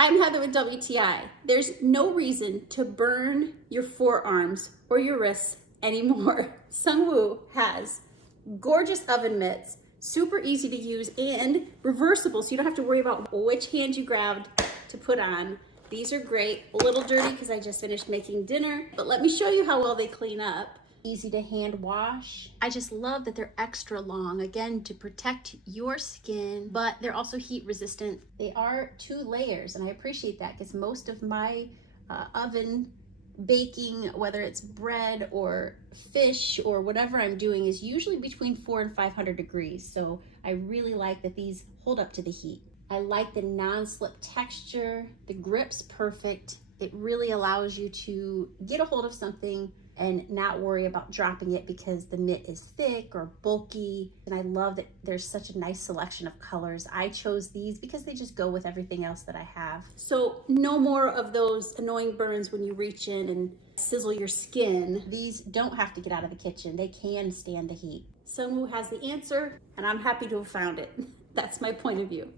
I'm Heather with WTI. There's no reason to burn your forearms or your wrists anymore. Sungwoo has gorgeous oven mitts, super easy to use and reversible, so you don't have to worry about which hand you grabbed to put on. These are great, a little dirty because I just finished making dinner, but let me show you how well they clean up. Easy to hand wash. I just love that they're extra long, again, to protect your skin, but they're also heat resistant. They are 2 layers, and I appreciate that because most of my oven baking, whether it's bread or fish or whatever I'm doing, is usually between 400 and 500 degrees. So I really like that these hold up to the heat. I like the non-slip texture. The grip's perfect. It really allows you to get a hold of something and not worry about dropping it because the mitt is thick or bulky. And I love that there's such a nice selection of colors. I chose these because they just go with everything else that I have. So no more of those annoying burns when you reach in and sizzle your skin. These don't have to get out of the kitchen. They can stand the heat. Sungwoo has the answer, and I'm happy to have found it. That's my point of view.